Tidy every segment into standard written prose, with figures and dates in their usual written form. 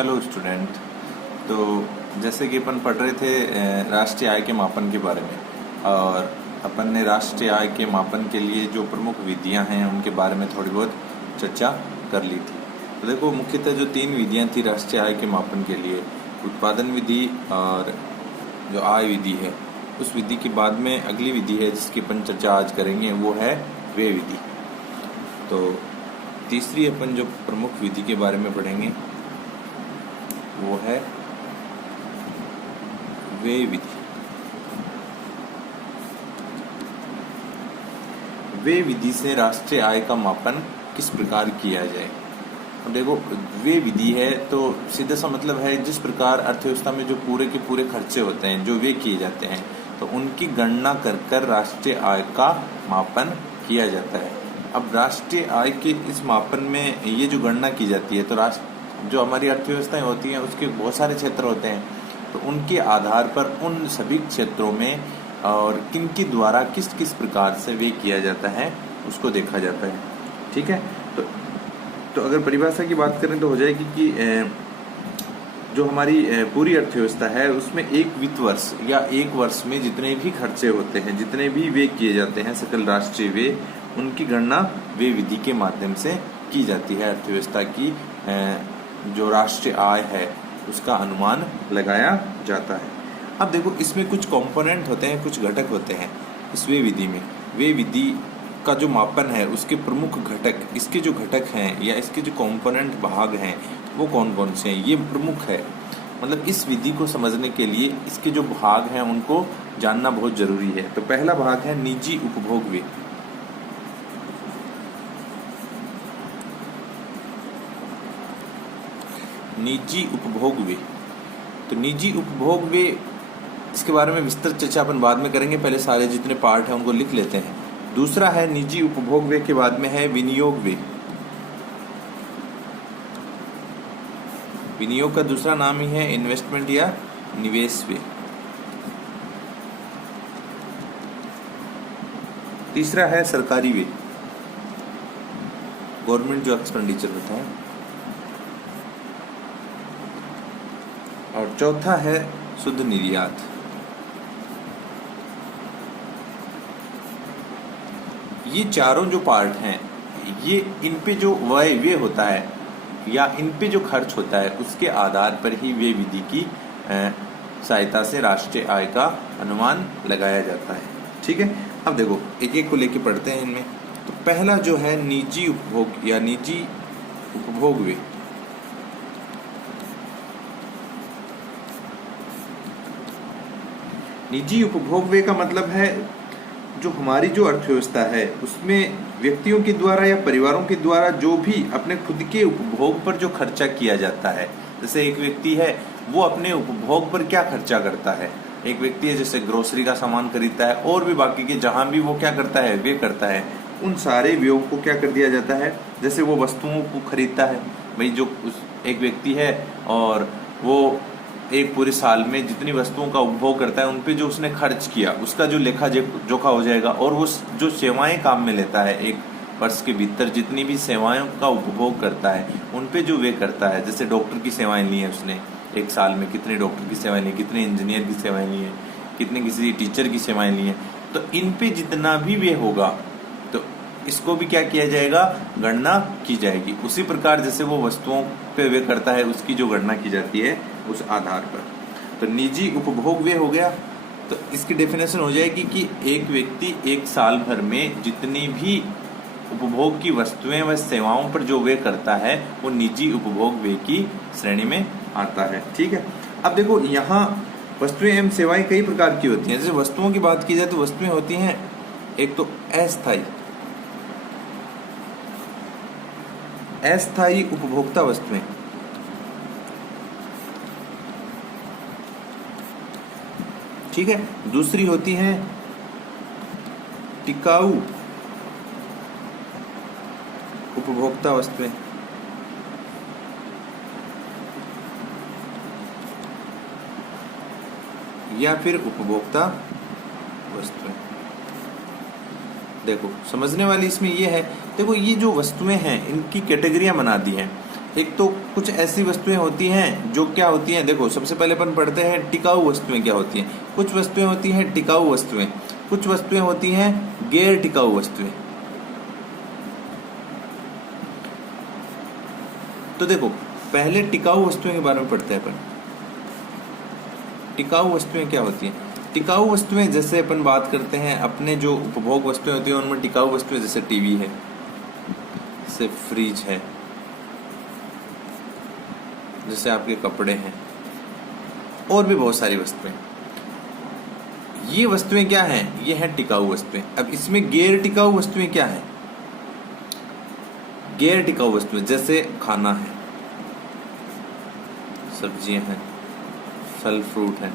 Hello student. तो जैसे कि अपन पढ़ रहे थे राष्ट्रीय आय के मापन के बारे में, और अपन ने राष्ट्रीय आय के मापन के लिए जो प्रमुख विधियां हैं उनके बारे में थोड़ी बहुत चर्चा कर ली थी। तो देखो, मुख्यतः जो 3 विधियां थी राष्ट्रीय आय के मापन के लिए, उत्पादन विधि और जो आय विधि है, उस विधि के बाद में अगली विधि है जिसकी अपन चर्चा आज करेंगे, वो है व्यय विधि। तो तीसरी अपन जो प्रमुख विधि के बारे में पढ़ेंगे वो है व्यय विधि। व्यय विधि से राष्ट्रीय आय का मापन किस प्रकार किया जाए। और देखो, व्यय विधि है तो सीधा सा मतलब है जिस प्रकार अर्थव्यवस्था में जो पूरे के पूरे खर्चे होते हैं, जो व्यय किए जाते हैं, तो उनकी गणना कर कर राष्ट्रीय आय का मापन किया जाता है। अब राष्ट्रीय आय के इस मापन में ये जो गणना की जाती है, तो जो हमारी अर्थव्यवस्थाएं होती हैं उसके बहुत सारे क्षेत्र होते हैं, तो उनके आधार पर उन सभी क्षेत्रों में और किनके द्वारा किस किस प्रकार से व्यय किया जाता है उसको देखा जाता है। ठीक है, तो अगर परिभाषा की बात करें तो हो जाएगी कि जो हमारी पूरी अर्थव्यवस्था है उसमें एक वित्त वर्ष या एक वर्ष में जितने भी खर्चे होते हैं, जितने भी व्यय किए जाते हैं, सकल राष्ट्रीय व्यय, उनकी गणना व्यय विधि के माध्यम से की जाती है। अर्थव्यवस्था की जो राष्ट्रीय आय है उसका अनुमान लगाया जाता है। अब देखो, इसमें कुछ कंपोनेंट होते हैं, कुछ घटक होते हैं इस व्यय विधि में। व्यय विधि का जो मापन है उसके प्रमुख घटक, इसके जो घटक हैं या इसके जो कंपोनेंट भाग हैं वो कौन कौन से हैं, ये प्रमुख है। मतलब इस विधि को समझने के लिए इसके जो भाग हैं उनको जानना बहुत जरूरी है। तो पहला भाग है निजी उपभोग व्यय। निजी उपभोग व्यय, तो निजी उपभोग व्यय, इसके बारे में विस्तृत चर्चा अपन बाद में करेंगे, पहले सारे जितने पार्ट हैं उनको लिख लेते हैं। दूसरा है निजी उपभोग व्यय के बाद में है विनियोग व्यय। विनियोग का दूसरा नाम ही है इन्वेस्टमेंट या निवेश व्यय। तीसरा है सरकारी व्यय, गवर्नमेंट जो एक्सपेंडिचर होता है। और चौथा है शुद्ध निर्यात। ये चारों जो पार्ट हैं, ये इन पे जो व्यय होता है या इन पे जो खर्च होता है उसके आधार पर ही व्यय विधि की सहायता से राष्ट्रीय आय का अनुमान लगाया जाता है। ठीक है, अब देखो एक एक को लेके पढ़ते हैं इनमें। तो पहला जो है निजी उपभोग या निजी उपभोग व्यय। निजी उपभोग व्यय का मतलब है जो हमारी जो अर्थव्यवस्था है उसमें व्यक्तियों के द्वारा या परिवारों के द्वारा जो भी अपने खुद के उपभोग पर जो खर्चा किया जाता है। जैसे एक व्यक्ति है वो अपने उपभोग पर क्या खर्चा करता है। एक व्यक्ति है जैसे ग्रोसरी का सामान खरीदता है और भी बाकी के जहां भी वो क्या करता है, व्यय करता है, उन सारे व्ययों को क्या कर दिया जाता है। जैसे वो वस्तुओं को खरीदता है, भाई जो एक व्यक्ति है और वो एक पूरे साल में जितनी वस्तुओं का उपभोग करता है उन पे जो उसने खर्च किया उसका जो लेखा जोखा हो जाएगा। और वो जो सेवाएं काम में लेता है, एक वर्ष के भीतर जितनी भी सेवाओं का उपभोग करता है उन पे जो वे करता है, जैसे डॉक्टर की सेवाएं ली हैं उसने एक साल में, कितने डॉक्टर की सेवाएं ली, कितने इंजीनियर की सेवाएं ली हैं, कितने किसी टीचर की सेवाएं ली हैं, तो इन पे जितना भी वे होगा तो इसको भी क्या किया जाएगा, गणना की जाएगी। उसी प्रकार जैसे वो वस्तुओं पे वे करता है उसकी जो गणना की जाती है उस आधार पर। तो निजी उपभोग व्यय हो गया, तो इसकी डेफिनेशन हो जाएगी कि एक व्यक्ति एक साल भर में जितनी भी उपभोग की वस्तुएं व सेवाओं पर जो व्यय करता है वो निजी उपभोग व्यय की श्रेणी में आता है। ठीक है, अब देखो यहाँ वस्तुएं एवं सेवाएं कई प्रकार की होती हैं। जैसे वस्तुओं की बात की जाए तो वस्तुएं होती हैं एक तो अस्थायी उपभोक्ता वस्तुएं, ठीक है। दूसरी होती हैं टिकाऊ उपभोक्ता वस्तुएं, या फिर उपभोक्ता वस्तुएं। देखो समझने वाली इसमें ये है, देखो ये जो वस्तुएं हैं इनकी कैटेगरियां बना दी हैं। एक तो कुछ ऐसी वस्तुएं होती हैं जो क्या होती हैं, देखो सबसे पहले अपन पढ़ते हैं टिकाऊ वस्तुएं क्या होती हैं। कुछ वस्तुएं होती हैं टिकाऊ वस्तुएं, कुछ वस्तुएं होती हैं गैर टिकाऊ वस्तुएं। तो देखो पहले टिकाऊ वस्तुएं के बारे में पढ़ते हैं अपन। टिकाऊ वस्तुएं क्या होती हैं? टिकाऊ वस्तुएं जैसे अपन बात करते हैं अपने जो उपभोग वस्तुएं होती हैं उनमें टिकाऊ वस्तुएं जैसे टीवी है, जैसे फ्रिज है, जैसे आपके कपड़े हैं, और भी बहुत सारी वस्तुएं। ये वस्तुएं क्या हैं? ये हैं टिकाऊ वस्तुएं। अब इसमें गैर टिकाऊ वस्तुएं क्या हैं? गैर टिकाऊ वस्तुएं जैसे खाना है, सब्जियां हैं, फल फ्रूट हैं,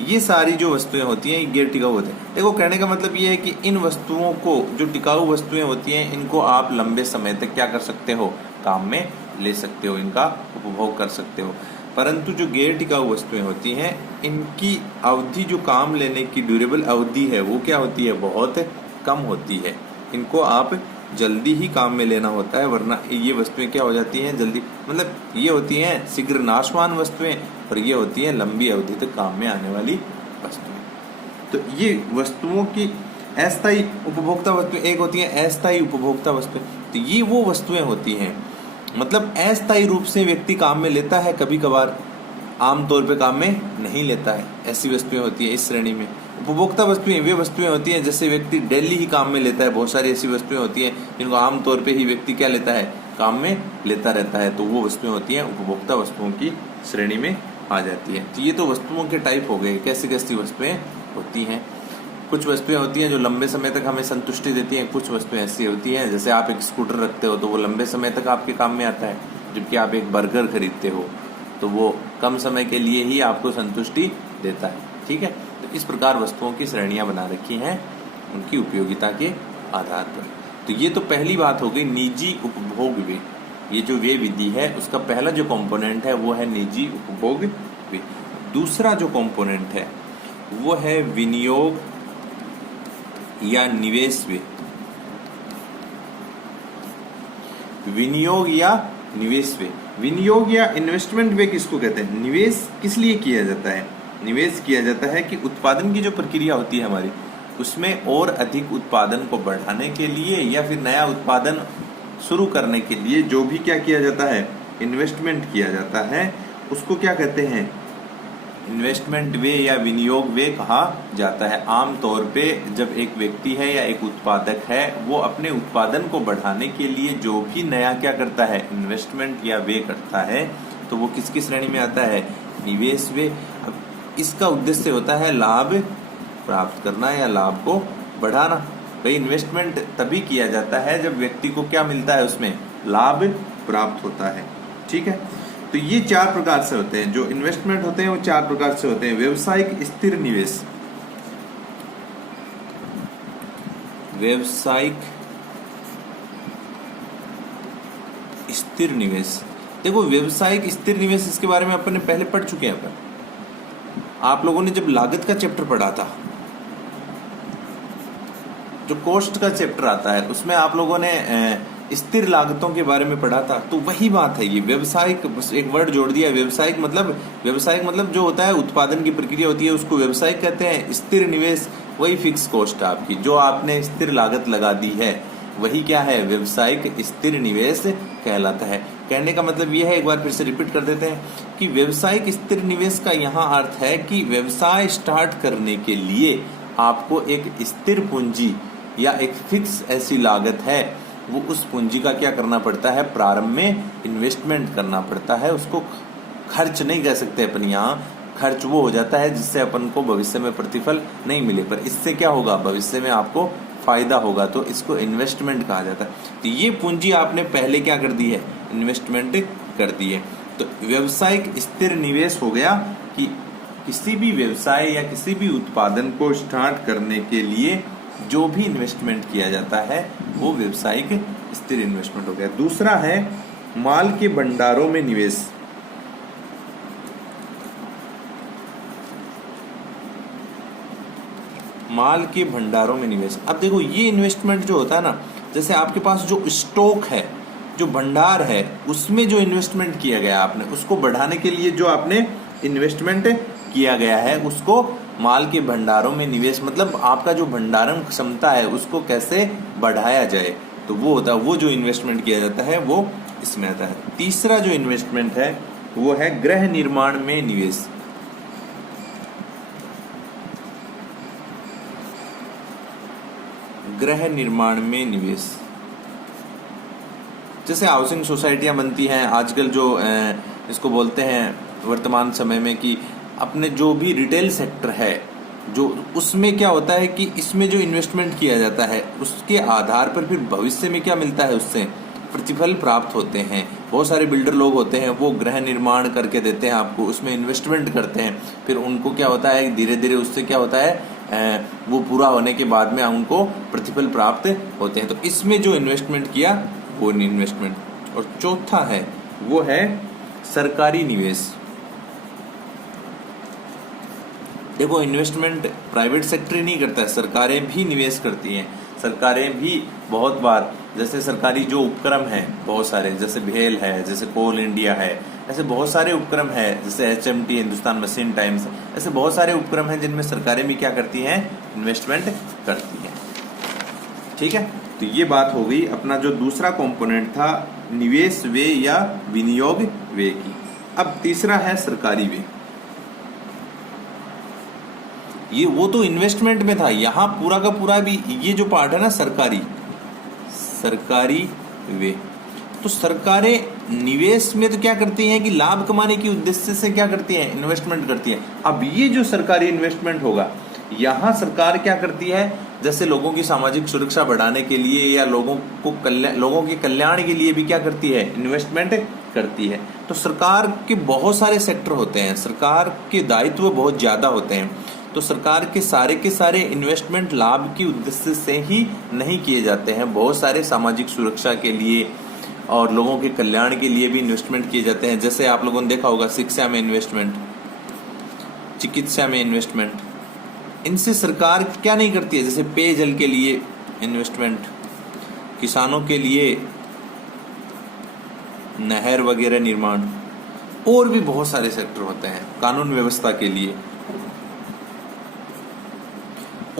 ये सारी जो वस्तुएं होती हैं ये गैर टिकाऊ होती हैं। देखो कहने का मतलब ये है कि इन वस्तुओं को, जो टिकाऊ वस्तुएं होती हैं, इनको आप लंबे समय तक क्या कर सकते हो? काम में ले सकते हो, इनका उपभोग कर सकते हो। परंतु जो गैर टिकाऊ वस्तुएं होती हैं इनकी अवधि, जो काम लेने की ड्यूरेबल अवधि है वो क्या होती है? बहुत कम होती है। इनको आप जल्दी ही काम में लेना होता है, वरना ये वस्तुएं क्या हो जाती हैं जल्दी, मतलब ये होती हैं शीघ्र नाशवान वस्तुएं और ये होती हैं लंबी अवधि तक काम में आने वाली वस्तुएं। तो ये वस्तुओं की अस्थायी उपभोक्ता वस्तुएं, एक होती हैं अस्थायी उपभोक्ता वस्तुएं। तो ये वो वस्तुएं होती हैं, मतलब अस्थायी रूप से व्यक्ति काम में लेता है, कभी कभार आमतौर पे काम में नहीं लेता है, ऐसी वस्तुएं होती है इस श्रेणी में। उपभोक्ता वस्तुएं वे वस्तुएं होती हैं जैसे व्यक्ति डेली ही काम में लेता है। बहुत सारी ऐसी वस्तुएं होती हैं जिनको आमतौर पे ही व्यक्ति क्या लेता है? काम में लेता रहता है, तो वो वस्तुएं होती हैं उपभोक्ता वस्तुओं की श्रेणी में आ जाती है। तो ये तो वस्तुओं के टाइप हो गए, कैसी कैसी वस्तुएं होती हैं। कुछ वस्तुएं होती हैं जो लंबे समय तक हमें संतुष्टि देती हैं, कुछ वस्तुएं ऐसी होती हैं जैसे आप एक स्कूटर रखते हो तो वो लंबे समय तक आपके काम में आता है, जबकि आप एक बर्गर खरीदते हो तो वो कम समय के लिए ही आपको संतुष्टि देता है। ठीक है, तो इस प्रकार वस्तुओं की श्रेणियां बना रखी हैं उनकी उपयोगिता के आधार पर। तो ये तो पहली बात हो गई निजी उपभोग व्यय। ये जो व्यय विधि है उसका पहला जो कंपोनेंट है वो है निजी उपभोग व्यय। दूसरा जो कंपोनेंट है वो है विनियोग या निवेश व्यय। विनियोग या निवेश व्यय, विनियोग या इन्वेस्टमेंट व्यय किसको कहते हैं? निवेश किस लिए किया जाता है? निवेश किया जाता है कि उत्पादन की जो प्रक्रिया होती है हमारी, उसमें और अधिक उत्पादन को बढ़ाने के लिए या फिर नया उत्पादन शुरू करने के लिए जो भी क्या किया जाता है? इन्वेस्टमेंट किया जाता है, उसको क्या कहते हैं? इन्वेस्टमेंट व्यय या विनियोग व्यय कहा जाता है। आमतौर पे जब एक व्यक्ति है या एक उत्पादक है वो अपने उत्पादन को बढ़ाने के लिए जो भी नया क्या करता है? इन्वेस्टमेंट या व्यय करता है, तो वो किसकी श्रेणी में आता है? निवेश व्यय। अब इसका उद्देश्य होता है लाभ प्राप्त करना या लाभ को बढ़ाना। भाई इन्वेस्टमेंट तभी किया जाता है जब व्यक्ति को क्या मिलता है? उसमें लाभ प्राप्त होता है। ठीक है, तो ये चार प्रकार से होते हैं, जो इन्वेस्टमेंट होते हैं वो चार प्रकार से होते हैं। व्यवसायिक स्थिर निवेश, व्यवसायिक स्थिर निवेश। देखो व्यवसायिक स्थिर निवेश, इसके बारे में अपन ने पहले पढ़ चुके हैं। अपन आप लोगों ने जब लागत का चैप्टर पढ़ा था, जो कॉस्ट का चैप्टर आता है, उसमें आप लोगों ने स्थिर लागतों के बारे में पढ़ा था। तो वही बात है ये व्यवसायिक, एक वर्ड जोड़ दिया व्यवसायिक मतलब जो होता है उत्पादन की प्रक्रिया होती है उसको व्यवसायिक कहते हैं। स्थिर निवेश वही फिक्स कॉस्ट आपकी, जो आपने स्थिर लागत लगा दी है वही क्या है? व्यवसायिक स्थिर निवेश कहलाता है। कहने का मतलब यह है, एक बार फिर से रिपीट कर देते हैं कि व्यवसायिक स्थिर निवेश का यहाँ अर्थ है कि व्यवसाय स्टार्ट करने के लिए आपको एक स्थिर पूंजी या एक फिक्स ऐसी लागत है, वो उस पूंजी का क्या करना पड़ता है? प्रारंभ में इन्वेस्टमेंट करना पड़ता है। उसको खर्च नहीं कह सकते अपन यहाँ, खर्च वो हो जाता है जिससे अपन को भविष्य में प्रतिफल नहीं मिले, पर इससे क्या होगा? भविष्य में आपको फायदा होगा, तो इसको इन्वेस्टमेंट कहा जाता है। तो ये पूंजी आपने पहले क्या कर दी है? इन्वेस्टमेंट कर दी है। तो व्यवसायिक स्थिर निवेश हो गया कि किसी भी व्यवसाय या किसी भी उत्पादन को स्टार्ट करने के लिए जो भी इन्वेस्टमेंट किया जाता है वो व्यवसायिक स्थिर इन्वेस्टमेंट हो गया। दूसरा है माल के भंडारों में निवेश। माल के भंडारों में निवेश। अब देखो ये इन्वेस्टमेंट जो होता है ना, जैसे आपके पास जो स्टॉक है जो भंडार है उसमें जो इन्वेस्टमेंट किया गया आपने, उसको बढ़ाने के लिए जो आपने इन्वेस्टमेंट किया गया है उसको माल के भंडारों में निवेश, मतलब आपका जो भंडारण क्षमता है उसको कैसे बढ़ाया जाए, तो वो होता है, वो जो इन्वेस्टमेंट किया जाता है वो इसमें आता है। तीसरा जो इन्वेस्टमेंट है वो है गृह निर्माण में निवेश। गृह निर्माण में निवेश, जैसे हाउसिंग सोसाइटियां बनती हैं आजकल, जो इसको बोलते हैं वर्तमान समय में कि अपने जो भी रिटेल सेक्टर है, जो उसमें क्या होता है कि इसमें जो इन्वेस्टमेंट किया जाता है उसके आधार पर फिर भविष्य में क्या मिलता है, उससे प्रतिफल प्राप्त होते हैं। बहुत सारे बिल्डर लोग होते हैं, वो गृह निर्माण करके देते हैं आपको, उसमें इन्वेस्टमेंट करते हैं, फिर उनको क्या होता है धीरे धीरे उससे क्या होता है वो पूरा होने के बाद में उनको प्रतिफल प्राप्त होते हैं। तो इसमें जो इन्वेस्टमेंट किया वो इन्वेस्टमेंट। और चौथा है वो है सरकारी निवेश। देखो इन्वेस्टमेंट प्राइवेट सेक्टर ही नहीं करता है, सरकारें भी निवेश करती हैं। सरकारें भी बहुत बार, जैसे सरकारी जो उपक्रम हैं बहुत सारे, जैसे भेल है, जैसे कोल इंडिया है, ऐसे बहुत सारे उपक्रम है, जैसे HMT हिंदुस्तान मशीन टाइम्स, ऐसे बहुत सारे उपक्रम हैं जिनमें सरकारें भी क्या करती हैं, इन्वेस्टमेंट करती हैं। ठीक है, तो ये बात हो गई अपना जो दूसरा कंपोनेंट था निवेश व्यय या विनियोग व्यय की। अब तीसरा है सरकारी व्यय। ये वो तो इन्वेस्टमेंट में था, यहां पूरा का पूरा भी ये जो पार्ट है ना सरकारी व्यय। तो सरकारें निवेश में तो क्या करती हैं कि लाभ कमाने की उद्देश्य से क्या करती हैं, इन्वेस्टमेंट करती हैं। अब ये जो सरकारी इन्वेस्टमेंट होगा, यहां सरकार क्या करती है, जैसे लोगों की सामाजिक सुरक्षा बढ़ाने के लिए या लोगों के कल्याण के लिए भी क्या करती है, इन्वेस्टमेंट करती है। तो सरकार के बहुत सारे सेक्टर होते हैं, सरकार के दायित्व बहुत ज्यादा होते हैं। तो सरकार के सारे इन्वेस्टमेंट लाभ की उद्देश्य से ही नहीं किए जाते हैं, बहुत सारे सामाजिक सुरक्षा के लिए और लोगों के कल्याण के लिए भी इन्वेस्टमेंट किए जाते हैं। जैसे आप लोगों ने देखा होगा शिक्षा में इन्वेस्टमेंट, चिकित्सा में इन्वेस्टमेंट, इनसे सरकार क्या नहीं करती है, जैसे पेयजल के लिए इन्वेस्टमेंट, किसानों के लिए नहर वगैरह निर्माण, और भी बहुत सारे सेक्टर होते हैं, कानून व्यवस्था के लिए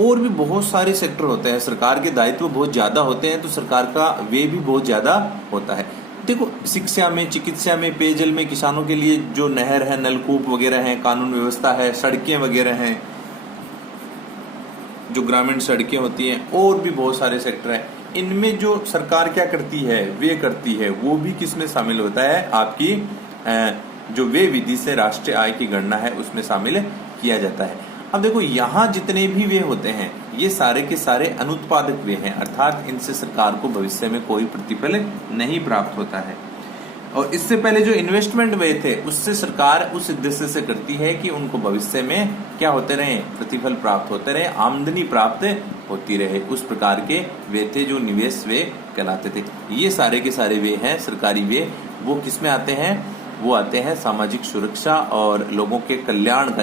और भी बहुत सारे सेक्टर होते हैं। सरकार के दायित्व बहुत ज्यादा होते हैं, तो सरकार का व्यय भी बहुत ज्यादा होता है। देखो शिक्षा में, चिकित्सा में, पेयजल में, किसानों के लिए जो नहर है, नलकूप वगैरह हैं, कानून व्यवस्था है, सड़कें वगैरह हैं, जो ग्रामीण सड़कें होती हैं, और भी बहुत सारे सेक्टर हैं। इनमें जो सरकार क्या करती है, व्यय करती है, वो भी किसमें शामिल होता है, आपकी जो व्यय विधि से राष्ट्रीय आय की गणना है उसमें शामिल किया जाता है। अब देखो यहाँ जितने भी व्यय होते हैं ये सारे के सारे अनुत्पादक व्यय हैं, अर्थात इनसे सरकार को भविष्य में कोई प्रतिफल नहीं प्राप्त होता है। और इससे पहले जो इन्वेस्टमेंट व्यय थे उससे सरकार उस उद्देश्य से करती है कि उनको भविष्य में क्या होते रहे, प्रतिफल प्राप्त होते रहे, आमदनी प्राप्त होती रहे। उस प्रकार के व्यय थे जो निवेश व्यय कहलाते थे। ये सारे के सारे व्यय हैं सरकारी व्यय, वो किसमें आते हैं, वो आते हैं सामाजिक सुरक्षा और लोगों के कल्याण का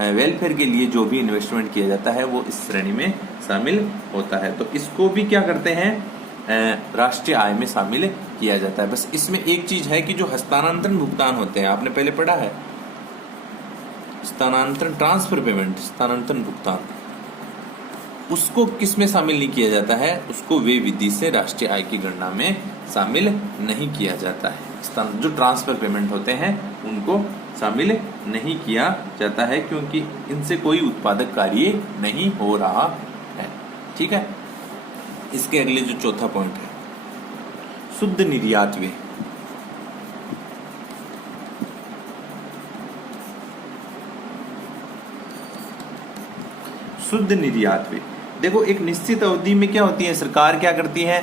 वेलफेयर के लिए जो भी इन्वेस्टमेंट किया जाता है वो इस श्रेणी में शामिल होता है। तो इसको भी क्या करते हैं, राष्ट्रीय आय में शामिल किया जाता है। बस इसमें एक चीज है कि जो हस्तांतरण भुगतान होते हैं, आपने पहले पढ़ा है स्थानांतरण, ट्रांसफर पेमेंट, स्थानांतरण भुगतान, उसको किसमें शामिल नहीं किया जाता है, उसको वे विधि से राष्ट्रीय आय की गणना में शामिल नहीं किया जाता है। जो ट्रांसफर पेमेंट होते हैं उनको शामिल नहीं किया जाता है, क्योंकि इनसे कोई उत्पादक कार्य नहीं हो रहा है। ठीक है, इसके अगले जो चौथा पॉइंट है शुद्ध निर्यात व्यय। शुद्ध निर्यात व्यय, देखो एक निश्चित अवधि में क्या होती है, सरकार क्या करती है,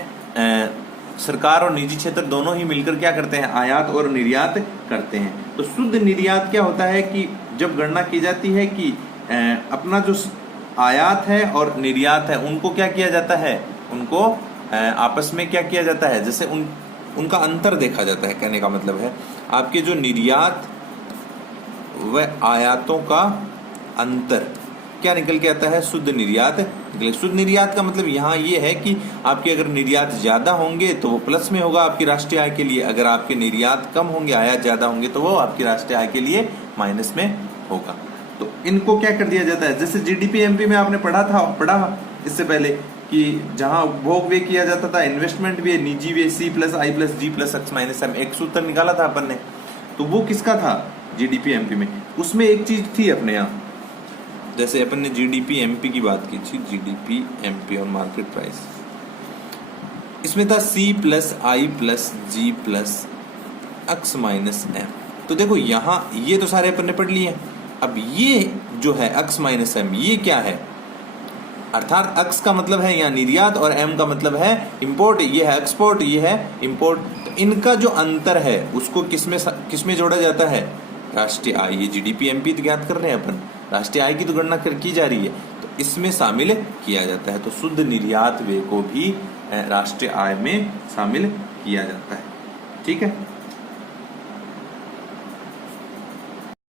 सरकार और निजी क्षेत्र दोनों ही मिलकर क्या करते हैं, आयात और निर्यात करते हैं। तो शुद्ध निर्यात क्या होता है कि जब गणना की जाती है कि अपना जो आयात है और निर्यात है उनको क्या किया जाता है, उनको आपस में क्या किया जाता है, जैसे उनका अंतर देखा जाता है। कहने का मतलब है आपके जो निर्यात व आयातों का अंतर क्या निकल के आता है, शुद्ध निर्यात निकले। शुद्ध निर्यात का मतलब यहाँ ये है कि आपके अगर निर्यात ज्यादा होंगे तो वो प्लस में होगा आपकी राष्ट्रीय आय के लिए, अगर आपके निर्यात कम होंगे, आयात ज्यादा होंगे तो वो आपकी राष्ट्रीय आय के लिए माइनस में होगा। तो इनको क्या कर दिया जाता है, जैसे जीडीपी एमपी में आपने पढ़ा इससे पहले कि जहां उपभोग व्यय किया जाता था, इन्वेस्टमेंट व्यय, निजी व्यय, C प्लस आई प्लस जी प्लस एक्स माइनस एम, एक सूत्र निकाला था अपन ने, तो वो किसका था, जीडीपी एमपी में। उसमें एक चीज थी अपने यहाँ, जैसे अपन ने जीडीपी एमपी की बात की थी, जीडीपी एमपी और मार्केट प्राइस, इसमें था C प्लस आई प्लस जी प्लस एक्स माइनस एम। तो देखो यहाँ ये तो सारे अपन ने पढ़ लिए। अब ये जो है एक्स माइनस एम, ये क्या है, अर्थात एक्स का मतलब है यहाँ निर्यात और एम का मतलब है इंपोर्ट, ये है एक्सपोर्ट, ये है इंपोर्ट। तो इनका जो अंतर है उसको किसमें जोड़ा जाता है, राष्ट्रीय आय। ये जीडीपी एमपी तो ज्ञात कर रहे हैं अपन, राष्ट्रीय आय की तो गणना की जा रही है, तो इसमें शामिल किया जाता है। तो शुद्ध निर्यात व्यय को भी राष्ट्रीय आय में शामिल किया जाता है। ठीक है।